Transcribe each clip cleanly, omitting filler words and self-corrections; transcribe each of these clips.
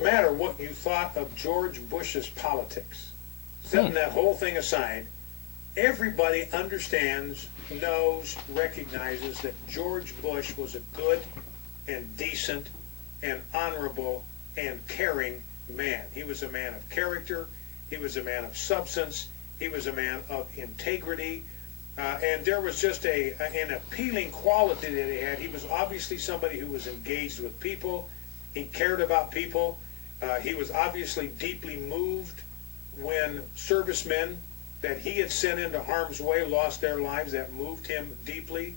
doesn't matter what you thought of George Bush's politics. Setting that whole thing aside, everybody understands, knows, recognizes that George Bush was a good and decent and honorable and caring man. He was a man of character. He was a man of substance. He was a man of integrity. And there was just an appealing quality that he had. He was obviously somebody who was engaged with people. He cared about people. He was obviously deeply moved when servicemen that he had sent into harm's way lost their lives. That moved him deeply.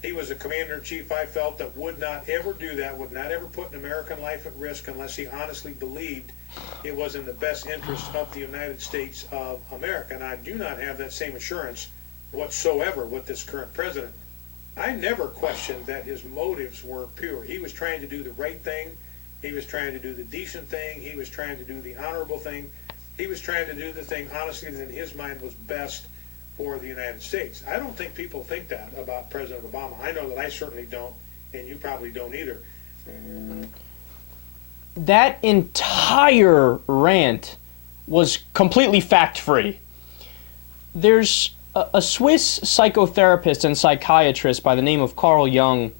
He was a commander-in-chief, I felt, that would not ever do that, would not ever put an American life at risk unless he honestly believed it was in the best interest of the United States of America. And I do not have that same assurance whatsoever with this current president. I never questioned that his motives were pure. He was trying to do the right thing. He was trying to do the decent thing. He was trying to do the honorable thing. He was trying to do the thing, honestly, that in his mind was best for the United States. I don't think people think that about President Obama. I know that I certainly don't, and you probably don't either. That entire rant was completely fact-free. There's a Swiss psychotherapist and psychiatrist by the name of Carl Jung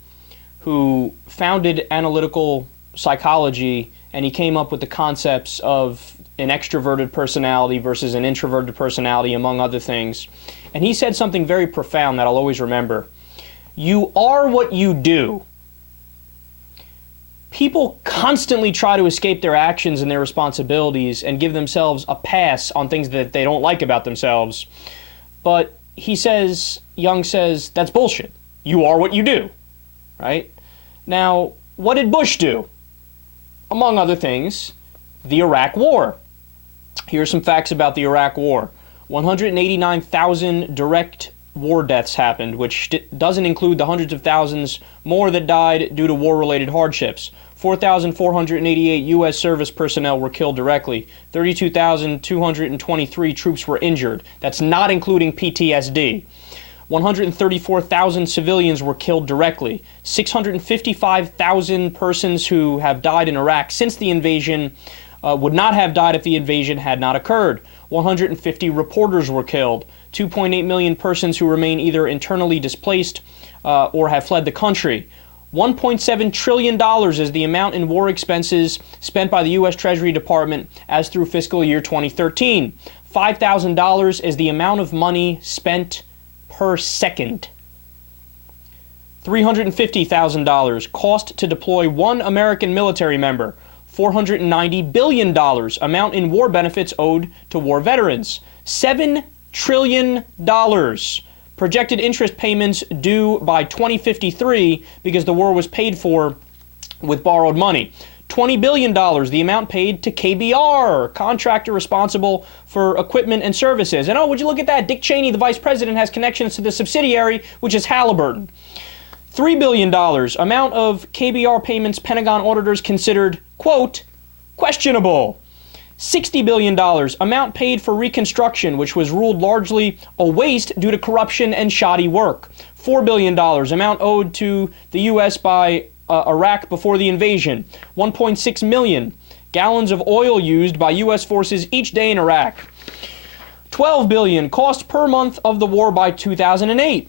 who founded analytical psychology, and he came up with the concepts of an extroverted personality versus an introverted personality, among other things. And he said something very profound that I'll always remember. You are what you do. People constantly try to escape their actions and their responsibilities and give themselves a pass on things that they don't like about themselves. But he says, Jung says, that's bullshit. You are what you do, right? Now, what did Bush do? Among other things, the Iraq War. Here are some facts about the Iraq War. 189,000 direct war deaths happened, which doesn't include the hundreds of thousands more that died due to war-related hardships. 4,488 U.S. service personnel were killed directly. 32,223 troops were injured. That's not including PTSD. 134,000 civilians were killed directly. 655,000 persons who have died in Iraq since the invasion would not have died if the invasion had not occurred. 150 reporters were killed. 2.8 million persons who remain either internally displaced or have fled the country. $1.7 trillion is the amount in war expenses spent by the U.S. Treasury Department as through fiscal year 2013. $5,000 is the amount of money spent per second. $350,000 cost to deploy one American military member. $490 billion amount in war benefits owed to war veterans. $7 trillion projected interest payments due by 2053 because the war was paid for with borrowed money. $20 billion, the amount paid to KBR, contractor responsible for equipment and services. And oh, would you look at that? Dick Cheney, the vice president, has connections to the subsidiary, which is Halliburton. $3 billion, amount of KBR payments Pentagon auditors considered, quote, questionable. $60 billion, amount paid for reconstruction, which was ruled largely a waste due to corruption and shoddy work. $4 billion, amount owed to the U.S. by Iraq before the invasion. 1.6 million gallons of oil used by U.S. forces each day in Iraq. $12 billion, cost per month of the war by 2008.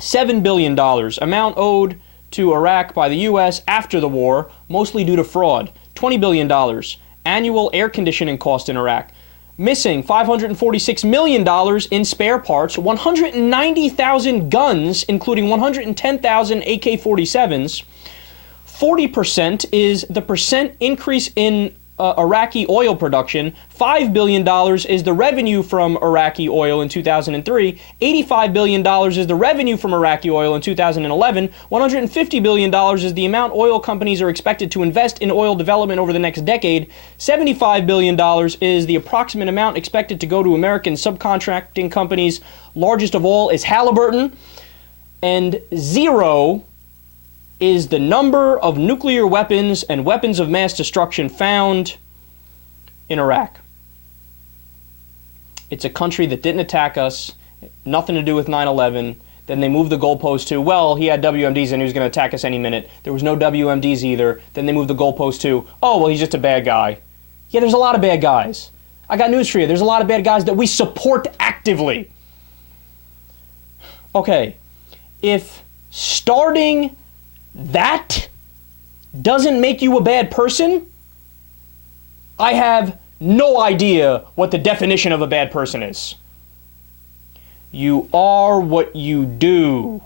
$7 billion, amount owed to Iraq by the U.S. after the war, mostly due to fraud. $20 billion, annual air conditioning cost in Iraq. Missing $546 million in spare parts, 190,000 guns, including 110,000 AK-47s. 40% is the percent increase in Iraqi oil production. $5 billion is the revenue from Iraqi oil in 2003. $85 billion is the revenue from Iraqi oil in 2011. $150 billion is the amount oil companies are expected to invest in oil development over the next decade. $75 billion is the approximate amount expected to go to American subcontracting companies. Largest of all is Halliburton. And zero is the number of nuclear weapons and weapons of mass destruction found in Iraq. It's a country that didn't attack us, nothing to do with 9/11. Then they moved the goalpost to, well, he had WMDs and he was going to attack us any minute. There was no WMDs either. Then they moved the goalpost to, oh, well, he's just a bad guy. Yeah, there's a lot of bad guys. I got news for you. There's a lot of bad guys that we support actively. Okay, if starting that doesn't make you a bad person, I have no idea what the definition of a bad person is. You are what you do.